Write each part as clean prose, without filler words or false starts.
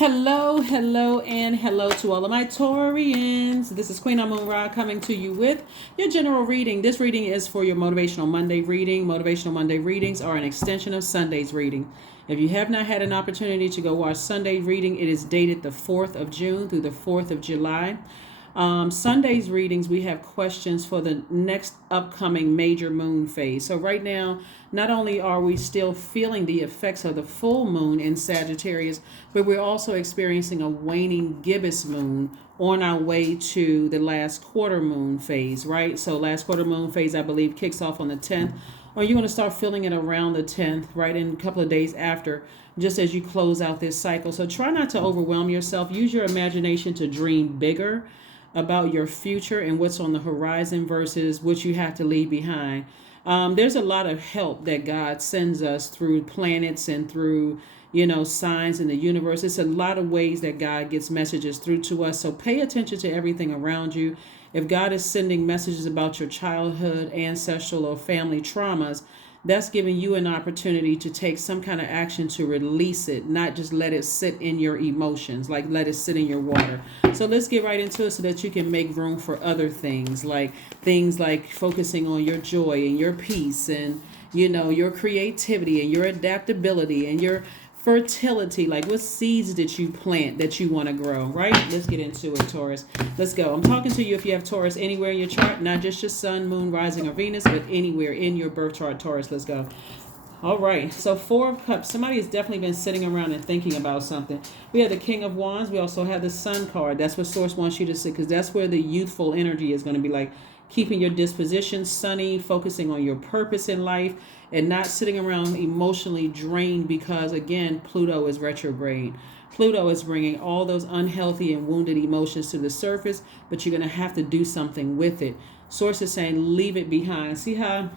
And hello to all of my Taurians. This is Queen Amun Ra coming to you with your general reading. This reading is for your Motivational Monday reading. Motivational Monday readings are an extension of Sunday's reading. If you have not had an opportunity to go watch Sunday reading, it is dated the 4th of June through the 4th of July. Sunday's readings, we have questions for the next upcoming major moon phase. So right now, not only are we still feeling the effects of the full moon in Sagittarius, but we're also experiencing a waning gibbous moon on our way to the last quarter moon phase, right? So last quarter moon phase, I believe, kicks off on the 10th, or you're going to start feeling it around the 10th, right, in a couple of days after, just as you close out this cycle. So try not to overwhelm yourself. Use your imagination to dream bigger about your future and what's on the horizon versus what you have to leave behind. There's a lot of help that God sends us through planets and through, signs in the universe. It's a lot of ways that God gets messages through to us. So pay attention to everything around you. If God is sending messages about your childhood, ancestral, or family traumas, that's giving you an opportunity to take some kind of action to release it, not just let it sit in your emotions, like let it sit in your water. So let's get right into it so that you can make room for other things like focusing on your joy and your peace and, your creativity and your adaptability and your fertility. Like, what seeds did you plant that you want to grow, right? Let's get into it, Taurus. Let's go. I'm talking to you if you have Taurus anywhere in your chart, not just your sun, moon, rising, or Venus, but anywhere in your birth chart, Taurus. Let's go. All right, so 4 of Cups. Somebody has definitely been sitting around and thinking about something. We have the King of Wands. We also have the Sun card. That's what Source wants you to see, because that's where the youthful energy is going to be, like keeping your disposition sunny, focusing on your purpose in life, and not sitting around emotionally drained because, again, Pluto is retrograde. Pluto is bringing all those unhealthy and wounded emotions to the surface, but you're going to have to do something with it. Source is saying leave it behind. See how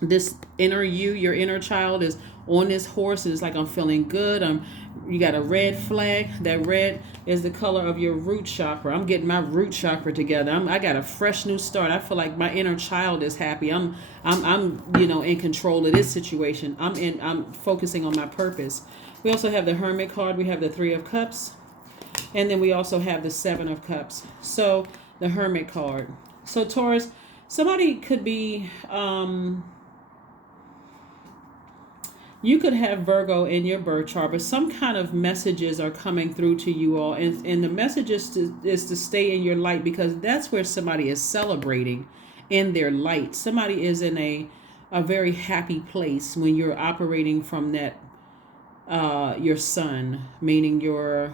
this inner you, your inner child, is on this horse. It's like, I'm feeling good. You got a red flag. That red is the color of your root chakra. I'm getting my root chakra together. I got a fresh new start. I feel like my inner child is happy. I'm in control of this situation. I'm focusing on my purpose. We also have the Hermit card. We have the 3 of Cups, and then we also have the 7 of Cups. So the Hermit card. So Taurus, somebody could be you could have Virgo in your birth chart, but some kind of messages are coming through to you all. And the message is to stay in your light, because that's where somebody is celebrating in their light. Somebody is in a very happy place when you're operating from that, your sun, meaning your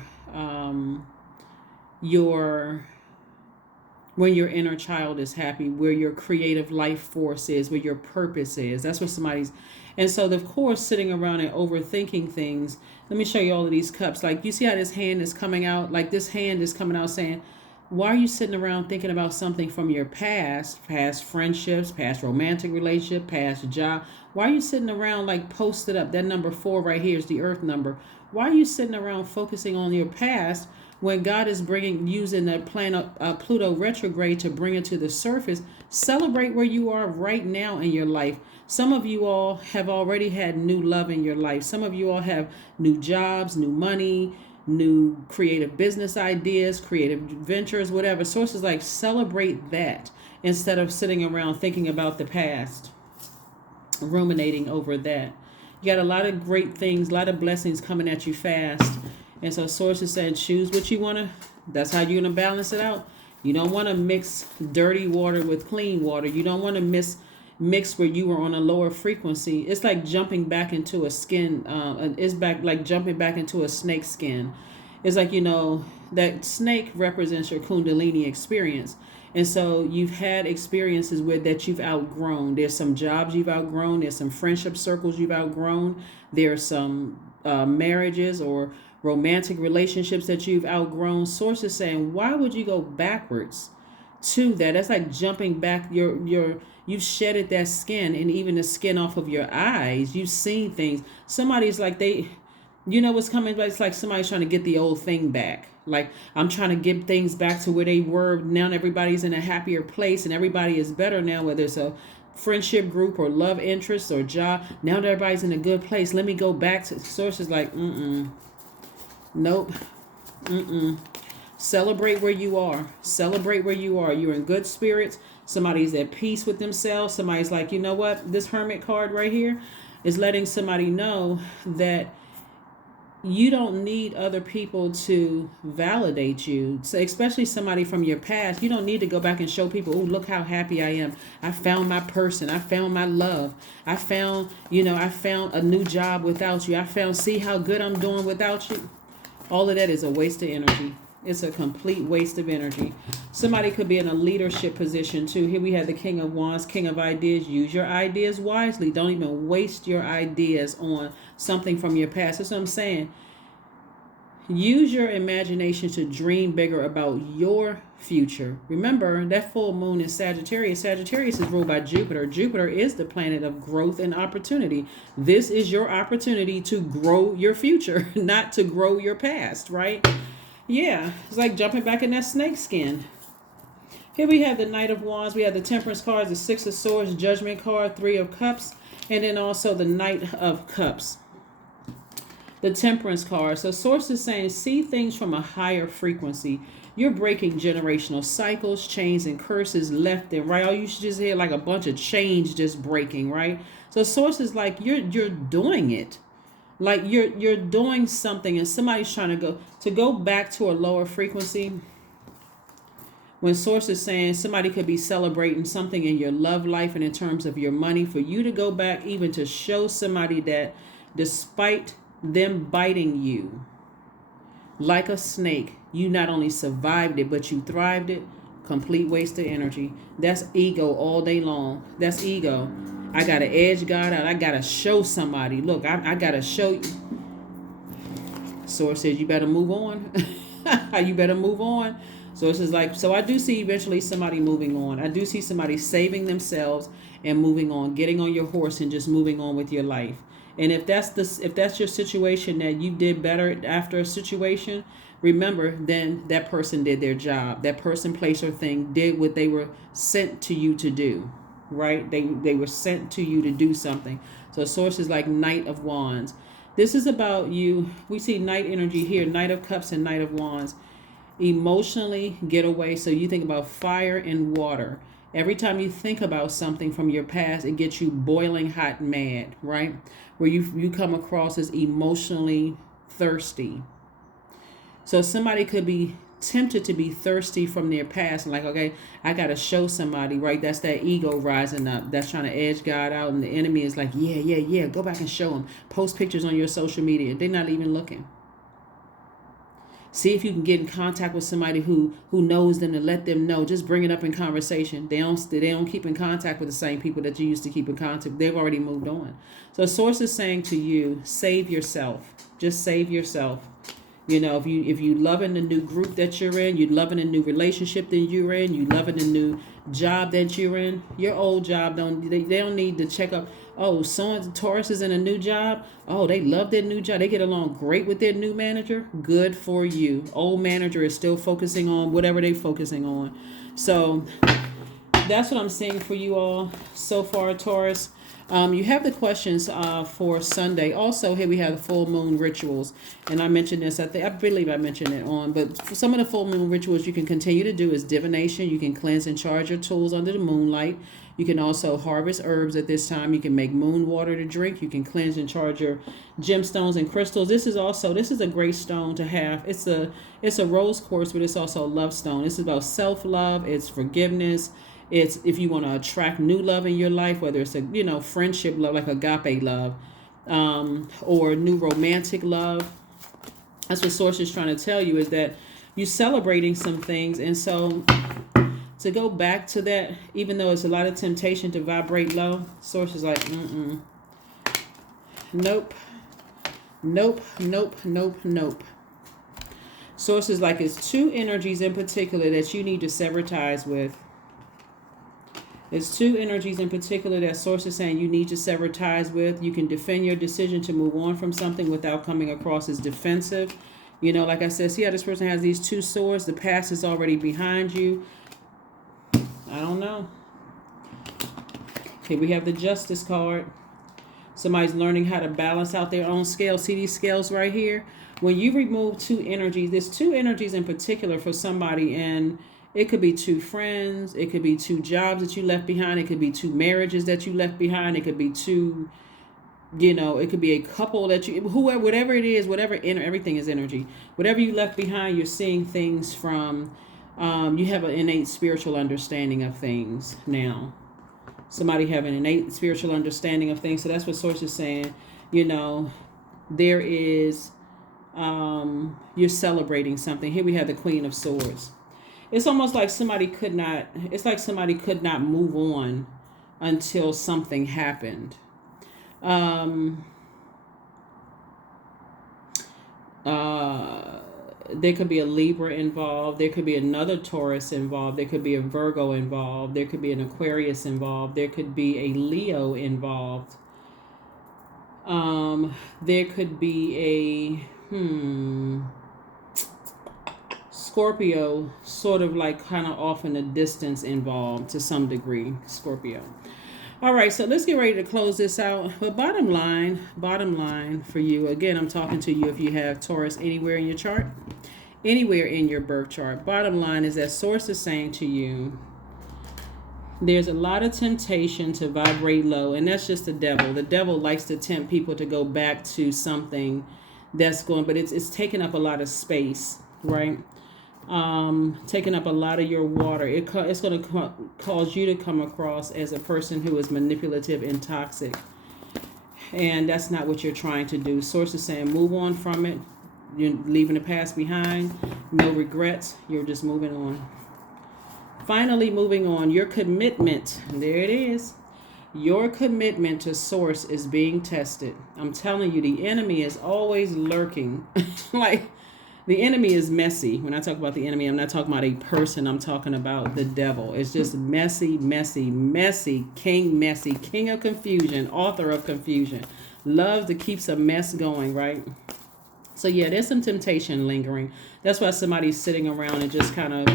when your inner child is happy, where your creative life force is, where your purpose is. That's what somebody's. And so, of course, sitting around and overthinking things. Let me show you all of these cups. Like, you see how this hand is coming out? Like, this hand is coming out saying, why are you sitting around thinking about something from your past friendships, past romantic relationship, past job? Why are you sitting around like posted up? That number 4 right here is the earth number. Why are you sitting around focusing on your past when God is using that planet Pluto retrograde to bring it to the surface? Celebrate where you are right now in your life. Some of you all have already had new love in your life. Some of you all have new jobs, new money, new creative business ideas, creative ventures, whatever. Sources like, celebrate that instead of sitting around thinking about the past, ruminating over that. You got a lot of great things, a lot of blessings coming at you fast. And so sources saying, choose what you want to. That's how you're going to balance it out. You don't want to mix dirty water with clean water. You don't want to mix where you were on a lower frequency. It's like jumping back into a skin. Like jumping back into a snake skin. It's like, that snake represents your Kundalini experience. And so you've had experiences that you've outgrown. There's some jobs you've outgrown. There's some friendship circles you've outgrown. There's some marriages or romantic relationships that you've outgrown. Sources saying, why would you go backwards to that? That's like jumping back. You've shedded that skin, and even the skin off of your eyes. You've seen things. Somebody's like, what's coming, but it's like somebody's trying to get the old thing back. Like, I'm trying to get things back to where they were. Now everybody's in a happier place and everybody is better now, whether it's a friendship group or love interest or job. Now that everybody's in a good place, let me go back to sources like, Nope. Mm-mm. Celebrate where you are. Celebrate where you are. You're in good spirits. Somebody's at peace with themselves. Somebody's like, you know what? This Hermit card right here is letting somebody know that you don't need other people to validate you. So especially somebody from your past. You don't need to go back and show people, oh, look how happy I am. I found my person. I found my love. I found a new job without you. I found, see how good I'm doing without you. All of that is a waste of energy. It's a complete waste of energy. Somebody could be in a leadership position too. Here we have the King of Wands, King of Ideas. Use your ideas wisely. Don't even waste your ideas on something from your past. That's what I'm saying. Use your imagination to dream bigger about your future. Remember, that full moon is Sagittarius. Sagittarius is ruled by Jupiter. Jupiter is the planet of growth and opportunity. This is your opportunity to grow your future, not to grow your past, right? Yeah, it's like jumping back in that snake skin. Here we have the Knight of Wands. We have the Temperance cards, the Six of Swords, Judgment card, Three of Cups, and then also the Knight of Cups. The Temperance card. So Source is saying, see things from a higher frequency. You're breaking generational cycles, chains, and curses left and right. Oh, you should just hear like a bunch of chains just breaking, right? So Source is like, you're doing it. Like you're doing something, and somebody's trying to go back to a lower frequency. When Source is saying somebody could be celebrating something in your love life and in terms of your money, for you to go back even to show somebody that despite them biting you like a snake, you not only survived it, but you thrived it. Complete waste of energy. That's ego all day long. That's ego. I got to edge God out. I got to show somebody. Look, I got to show you. Source says you better move on. You better move on. Source is like, so I do see eventually somebody moving on. I do see somebody saving themselves and moving on, getting on your horse and just moving on with your life. And if that's your situation, that you did better after a situation, remember, then that person did their job. That person, place, or thing did what they were sent to you to do, right? They were sent to you to do something. So Source is like Knight of Wands. This is about you. We see Knight energy here, Knight of Cups and Knight of Wands. Emotionally get away. So you think about fire and water. Every time you think about something from your past, it gets you boiling hot mad, right? Where you come across as emotionally thirsty. So somebody could be tempted to be thirsty from their past and like, okay, I got to show somebody, right? That's that ego rising up. That's trying to edge God out. And the enemy is like, yeah. Go back and show them. Post pictures on your social media. They're not even looking. See if you can get in contact with somebody who knows them and let them know. Just bring it up in conversation. They don't keep in contact with the same people that you used to keep in contact. They've already moved on. So Source is saying to you, save yourself. Just save yourself. You know, if you loving the new group that you're in, you're loving a new relationship that you're in, you loving the new job that you're in, your old job they don't need to check up. Oh, Taurus is in a new job. Oh, they love their new job. They get along great with their new manager. Good for you. Old manager is still focusing on whatever they're focusing on. So that's what I'm saying for you all so far, Taurus. You have the questions for Sunday. Also, here we have the full moon rituals. And I mentioned this, I believe I mentioned it on, but for some of the full moon rituals you can continue to do is divination. You can cleanse and charge your tools under the moonlight. You can also harvest herbs at this time. You can make moon water to drink. You can cleanse and charge your gemstones and crystals. This is a great stone to have. It's a rose quartz, but it's also a love stone. This is about self-love. It's forgiveness. It's if you want to attract new love in your life, whether it's a friendship love like agape love, or new romantic love. That's what Source is trying to tell you, is that you're celebrating some things, and so to go back to that, even though it's a lot of temptation to vibrate low, Source is like, nope. Source is like, it's two energies in particular that you need to sever ties with. There's two energies in particular that Source is saying you need to sever ties with. You can defend your decision to move on from something without coming across as defensive. Like I said, see how this person has these two swords? The past is already behind you. I don't know. Here we have the Justice card. Somebody's learning how to balance out their own scale. See these scales right here? When you remove two energies, there's two energies in particular for somebody, and it could be two friends, it could be two jobs that you left behind, it could be two marriages that you left behind, it could be two, it could be a couple that you, whoever, whatever it is, everything is energy. Whatever you left behind, you're seeing things from, you have an innate spiritual understanding of things now. Somebody have an innate spiritual understanding of things. So that's what Source is saying. There is, you're celebrating something. Here we have the Queen of Swords. It's almost like somebody could not move on until something happened. There could be a Libra involved. There could be another Taurus involved. There could be a Virgo involved. There could be an Aquarius involved. There could be a Leo involved. There could be a Scorpio, sort of like kind of off in the distance involved to some degree. Scorpio. All right, so let's get ready to close this out. But bottom line for you, again, I'm talking to you if you have Taurus anywhere in your chart, anywhere in your birth chart. Bottom line is that Source is saying to you, there's a lot of temptation to vibrate low, and that's just the devil. The devil likes to tempt people to go back to something that's going, but it's taking up a lot of space, right? Taking up a lot of your water. It's going to cause you to come across as a person who is manipulative and toxic, and that's not what you're trying to do. Source is saying move on from it. You're leaving the past behind. No regrets. You're just moving on. Finally, moving on. Your commitment, there it is. Your commitment to Source is being tested. I'm telling you, the enemy is always lurking. Like, the enemy is messy. When I talk about the enemy, I'm not talking about a person. I'm talking about the devil. It's just messy, messy, messy. King of confusion, author of confusion. Loves to keep some mess going, right? So yeah, there's some temptation lingering. That's why somebody's sitting around and just kind of,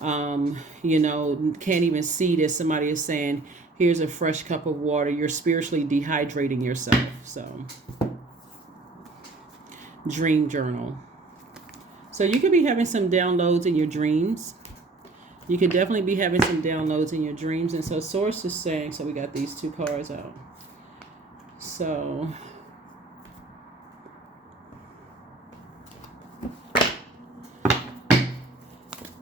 can't even see this. Somebody is saying, here's a fresh cup of water. You're spiritually dehydrating yourself. So, dream journal. So you could be having some downloads in your dreams. You could definitely be having some downloads in your dreams. And so Source is saying, so we got these two cards out. So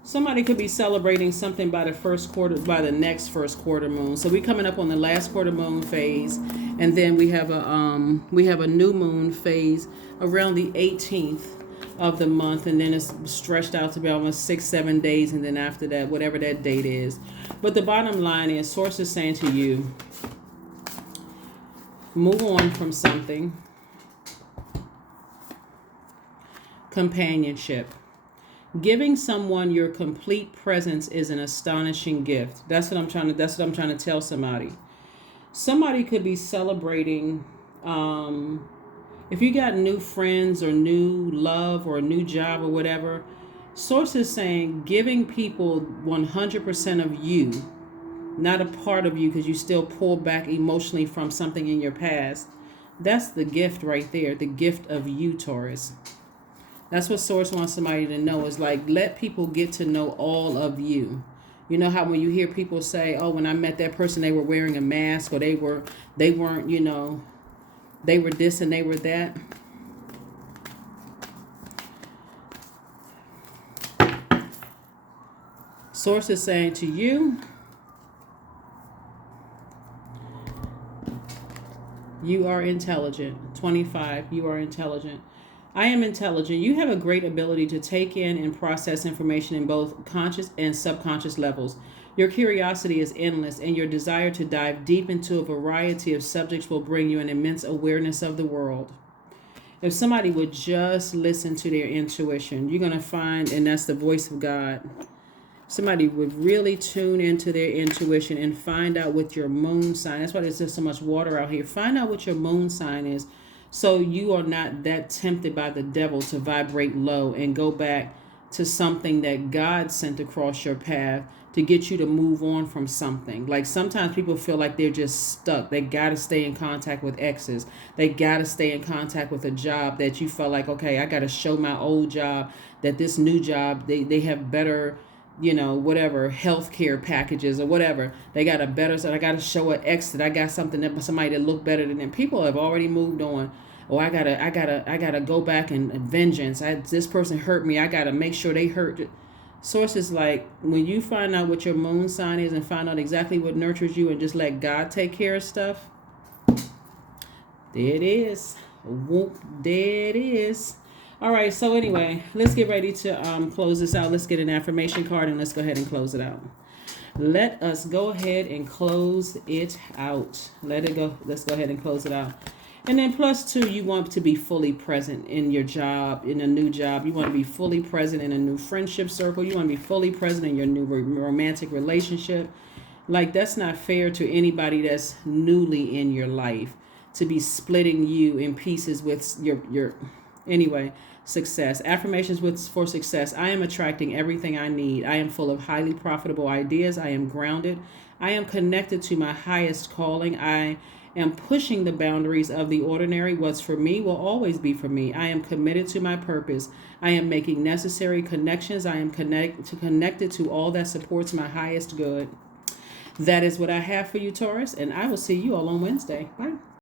somebody could be celebrating something by the next first quarter moon. So we're coming up on the last quarter moon phase, and then we have a new moon phase around the 18th of the month, and then it's stretched out to be almost 6-7 days, and then after that, whatever that date is. But the bottom line is, Source is saying to you, move on from something. Companionship. Giving someone your complete presence is an astonishing gift. That's what I'm trying to tell somebody. Somebody could be celebrating, if you got new friends or new love or a new job or whatever. Source is saying giving people 100% of you, not a part of you, because you still pull back emotionally from something in your past. That's the gift right there. The gift of you, Taurus. That's what Source wants somebody to know, is like, let people get to know all of you. You know how when you hear people say, oh, when I met that person, they were wearing a mask, or they weren't, they were this and they were that. Source is saying to you, you are intelligent. 25, you are intelligent. I am intelligent. You have a great ability to take in and process information in both conscious and subconscious levels. Your curiosity is endless, and your desire to dive deep into a variety of subjects will bring you an immense awareness of the world. If somebody would just listen to their intuition, you're going to find, and that's the voice of God. Somebody would really tune into their intuition and find out what your moon sign. That's why there's just so much water out here. Find out what your moon sign is, so you are not that tempted by the devil to vibrate low and go back to something that God sent across your path to get you to move on from something. Like sometimes people feel like they're just stuck. They got to stay in contact with exes. They got to stay in contact with a job that you felt like, okay, I got to show my old job that this new job, they have better, whatever, healthcare packages or whatever. They got a better, so I got to show an ex that I got something that somebody that look better than them. People have already moved on. Oh, I gotta go back and vengeance. This person hurt me. I gotta make sure they hurt. Sources like when you find out what your moon sign is and find out exactly what nurtures you and just let God take care of stuff. There it is. Whoop, there it is. All right, so anyway, let's get ready to close this out. Let's get an affirmation card and let's go ahead and close it out. Let us go ahead and close it out. Let it go. Let's go ahead and close it out. And then +2, you want to be fully present in your job, in a new job. You want to be fully present in a new friendship circle. You want to be fully present in your new romantic relationship. Like, that's not fair to anybody that's newly in your life to be splitting you in pieces with your anyway, success. Affirmations for success. I am attracting everything I need. I am full of highly profitable ideas. I am grounded. I am connected to my highest calling. I am pushing the boundaries of the ordinary. What's for me will always be for me. I am committed to my purpose. I am making necessary connections. I am connected to all that supports my highest good. That is what I have for you, Taurus, and I will see you all on Wednesday. Bye.